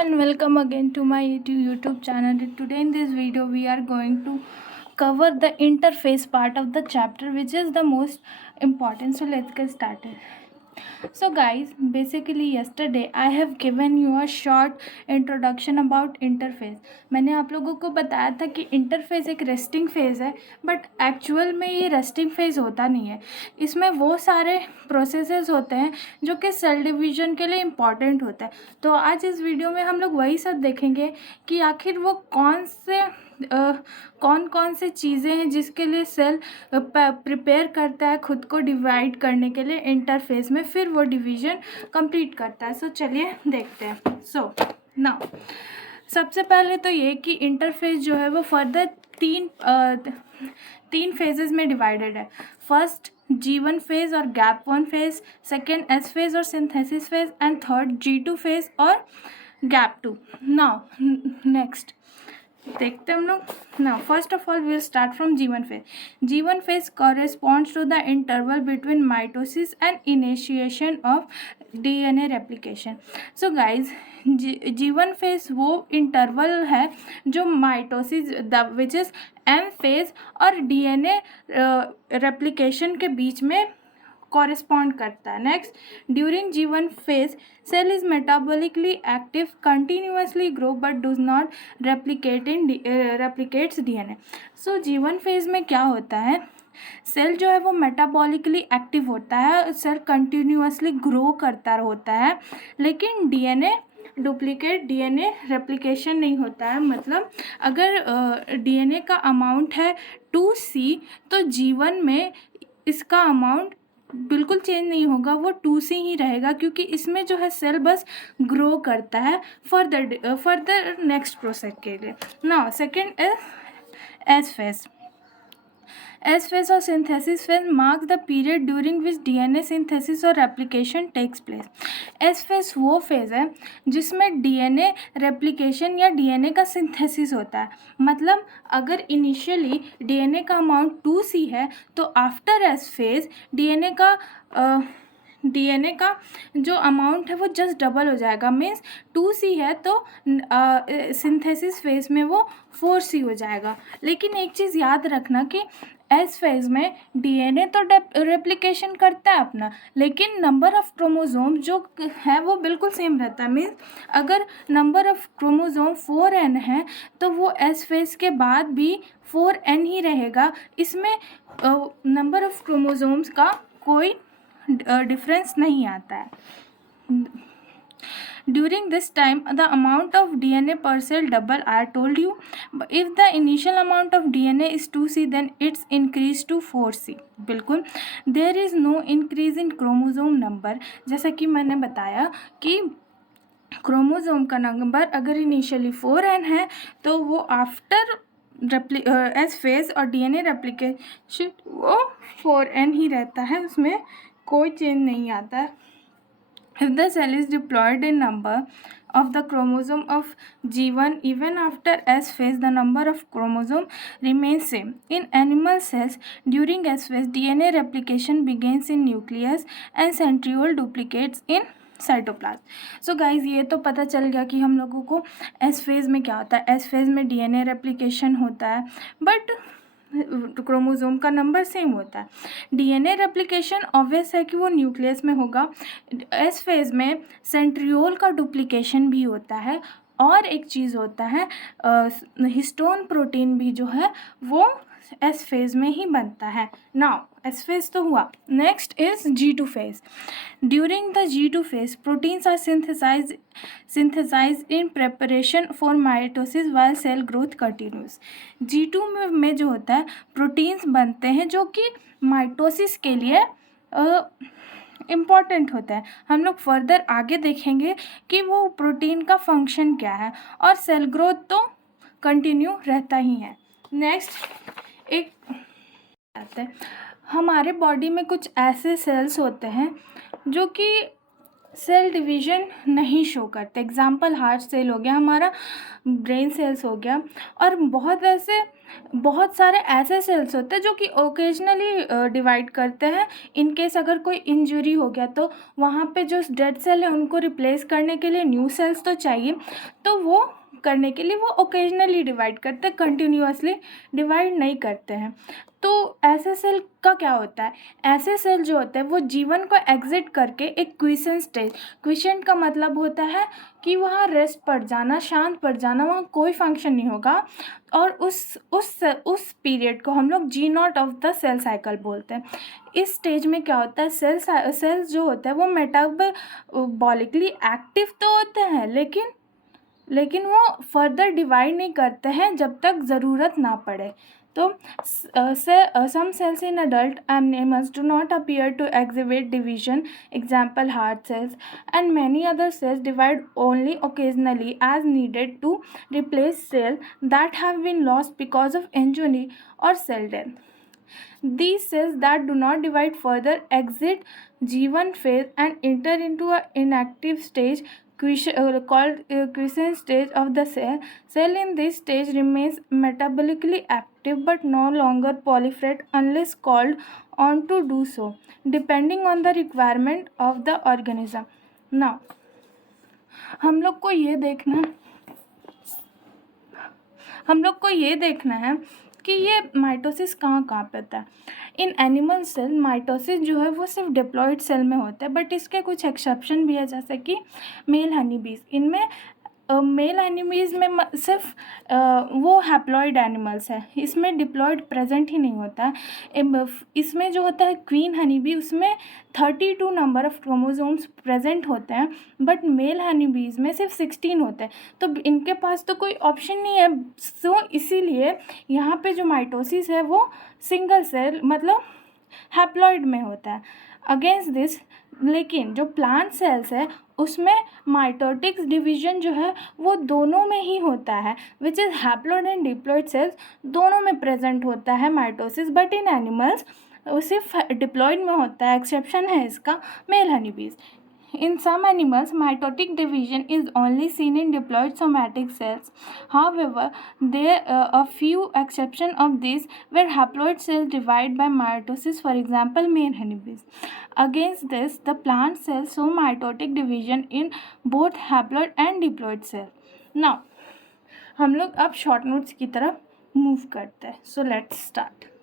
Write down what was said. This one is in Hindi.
And welcome again to my YouTube channel. Today in this video we are going to cover the interface part of the chapter, which is the most important. So let's get started. So guys, basically yesterday I have given you a short introduction about interface. मैंने आप लोगों को बताया था कि इंटरफेस एक रेस्टिंग फेज़ है, बट एक्चुअल में ये रेस्टिंग फेज़ होता नहीं है. इसमें वो सारे प्रोसेसेस होते हैं जो कि सेल डिवीज़न के लिए इम्पॉर्टेंट होता है. तो आज इस वीडियो में हम लोग वही सब देखेंगे कि आखिर वो कौन कौन से चीज़ें हैं जिसके लिए सेल प्रिपेयर करता है खुद को डिवाइड करने के लिए इंटरफेस में, फिर वो डिवीज़न कंप्लीट करता है. सो चलिए देखते हैं. सो नाउ सबसे पहले तो ये कि इंटरफेस जो है वो फर्दर तीन फेजेस में डिवाइडेड है. फर्स्ट G1 फेज और gap 1 phase, second S phase और synthesis phase, and third G2 phase और गैप 2. नाउ नेक्स्ट देखते हैं हम लोग. Now first of all we'll start from G1 phase. G1 phase corresponds to the interval between mitosis and initiation of DNA replication. So guys, G1 phase वो इंटरवल है जो mitosis which is M phase और DNA रेप्लिकेशन के बीच में कॉरेस्पॉन्ड करता है. Next, during G1 phase cell is metabolically active, continuously grow but does not replicates DNA. So G1 phase में क्या होता है, सेल जो है वो मेटाबॉलिकली एक्टिव होता है, सेल कंटिन्यूसली ग्रो करता होता है, लेकिन डुप्लीकेट रेप्लिकेशन नहीं होता है. मतलब अगर DNA का अमाउंट है 2C तो G1 में इसका अमाउंट बिल्कुल चेंज नहीं होगा, वो 2C ही रहेगा, क्योंकि इसमें जो है सेल बस ग्रो करता है फर्दर नेक्स्ट प्रोसेस के लिए. Now second S phase. S phase or synthesis phase marks the period during which DNA synthesis और replication takes place. S phase वो phase है जिसमें DNA replication या DNA का synthesis होता है. मतलब अगर इनिशियली DNA का अमाउंट 2C है तो आफ्टर S phase DNA का जो अमाउंट है वो जस्ट डबल हो जाएगा. मीन्स 2C है तो सिंथेसिस फेज में वो 4C हो जाएगा. लेकिन एक चीज़ याद रखना कि एस फेज में DNA तो रेप्लिकेशन करता है अपना, लेकिन नंबर ऑफ़ क्रोमोसोम जो है वो बिल्कुल सेम रहता है. मीन्स अगर नंबर ऑफ़ क्रोमोसोम 4n है तो वो एस फेज के बाद भी 4n ही रहेगा. इसमें नंबर ऑफ़ क्रोमोसोम्स का कोई डिफरेंस नहीं आता है. During this time, the amount of DNA per cell double. I told you, if the initial amount of DNA is 2C, then it's increased to 4C. बिल्कुल. There is no increase in chromosome number. जैसा कि मैंने बताया कि क्रोमोसोम का नंबर अगर इनिशियली 4n है तो वो आफ्टर एस फेज और DNA रेप्लिकेशन वो 4n ही रहता है, उसमें कोई चेंज नहीं आता है. If the cell is diploid in number of the chromosome of G1, even after S phase, the number of chromosome remains same. In animal cells, during S phase, DNA replication begins in nucleus and centriole duplicates in cytoplasm. So guys ये तो पता चल गया कि हम लोगों को एस फेज़ में क्या होता है. एस फेज़ में DNA रेप्लिकेशन होता है बट क्रोमोसोम का नंबर सेम होता है. DNA रेप्लिकेशन ऑब्वियस है कि वो न्यूक्लियस में होगा. एस फेज में सेंट्रियोल का डुप्लीकेशन भी होता है, और एक चीज़ होता है हिस्टोन प्रोटीन भी जो है वो एस फेज में ही बनता है. नाउ एस फेज तो हुआ. Next is G2 phase. During the G2 phase proteins are synthesized in preparation for mitosis while cell growth continues. G2 में जो होता है प्रोटीन्स बनते हैं जो कि माइटोसिस के लिए इम्पॉर्टेंट होता है. हम लोग फर्दर आगे देखेंगे कि वो प्रोटीन का फंक्शन क्या है, और सेल ग्रोथ तो कंटिन्यू रहता ही है. नेक्स्ट एक आता है, हमारे बॉडी में कुछ ऐसे सेल्स होते हैं जो कि सेल डिवीजन नहीं शो करते। एग्जाम्पल हार्ट सेल हो गया, हमारा ब्रेन सेल्स हो गया, और बहुत सारे ऐसे सेल्स होते हैं जो कि ओकेजनली डिवाइड करते हैं। इन केस अगर कोई इंजरी हो गया तो वहाँ पे जो डेड सेल है उनको रिप्लेस करने के लिए न्यू सेल्स तो चाहिए, तो वो करने के लिए वो ओकेजनली डिवाइड करते हैं, कंटिन्यूअसली डिवाइड नहीं करते हैं। तो ऐसे सेल का क्या होता है, ऐसे सेल जो होते हैं वो जीवन को एग्जिट करके एक क्विसेंट स्टेज, क्विसेंट का मतलब होता है कि वहाँ रेस्ट पड़ जाना, शांत पड़ जाना, वहाँ कोई फंक्शन नहीं होगा, और उस पीरियड को हम लोग G nought of the cell cycle बोलते हैं। इस स्टेज में क्या होता है, सेल्स जो होता है वो मेटाबॉलिकली एक्टिव तो होते हैं, लेकिन वो फर्दर डिवाइड नहीं करते हैं जब तक ज़रूरत ना पड़े। तो some cells in adult animals do not appear to exhibit division, example heart cells, and many other cells divide only occasionally as needed to replace cells that have been lost because of injury or cell death. These cells that do not divide further exit G1 phase and enter into an inactive stage called quiescent stage of the cell. Cell in this stage remains metabolically active but no longer proliferate unless called on to do so, depending on the requirement of the organism. Now, हम लोग को ये देखना है कि ये माइटोसिस कहाँ पे होता है। इन एनिमल सेल माइटोसिस जो है वो सिर्फ डिप्लॉयड सेल में होता है, बट इसके कुछ एक्सेप्शन भी है, जैसे कि मेल हनीबीज। इनमें मेल हनीबीज में सिर्फ वो हैप्लॉयड एनिमल्स है, इसमें डिप्लॉयड प्रेजेंट ही नहीं होता है। इसमें जो होता है क्वीन हनीबी, उसमें 32 नंबर ऑफ क्रोमोसोम्स प्रेजेंट होते हैं, बट मेल हनीबीज में सिर्फ 16 होते हैं। तो इनके पास तो कोई ऑप्शन नहीं है, सो इसीलिए यहाँ पे जो माइटोसिस है वो सिंगल सेल मतलब हैप्लॉयड में होता है। अगेंस्ट दिस, लेकिन जो प्लांट सेल्स है उसमें माइटोटिक्स डिवीजन जो है वो दोनों में ही होता है, which is haploid and diploid cells दोनों में प्रेजेंट होता है माइटोसिस, बट इन एनिमल्स वो सिर्फ डिप्लॉयड में होता है। एक्सेप्शन है इसका male honeybees. In some animals, mitotic division is only seen in diploid somatic cells. However, there are a few exceptions of this where haploid cells divide by mitosis, for example, male honeybees. Against this, the plant cells show mitotic division in both haploid and diploid cells. Now, हम लोग अब short notes की तरफ move करते हैं. So let's start.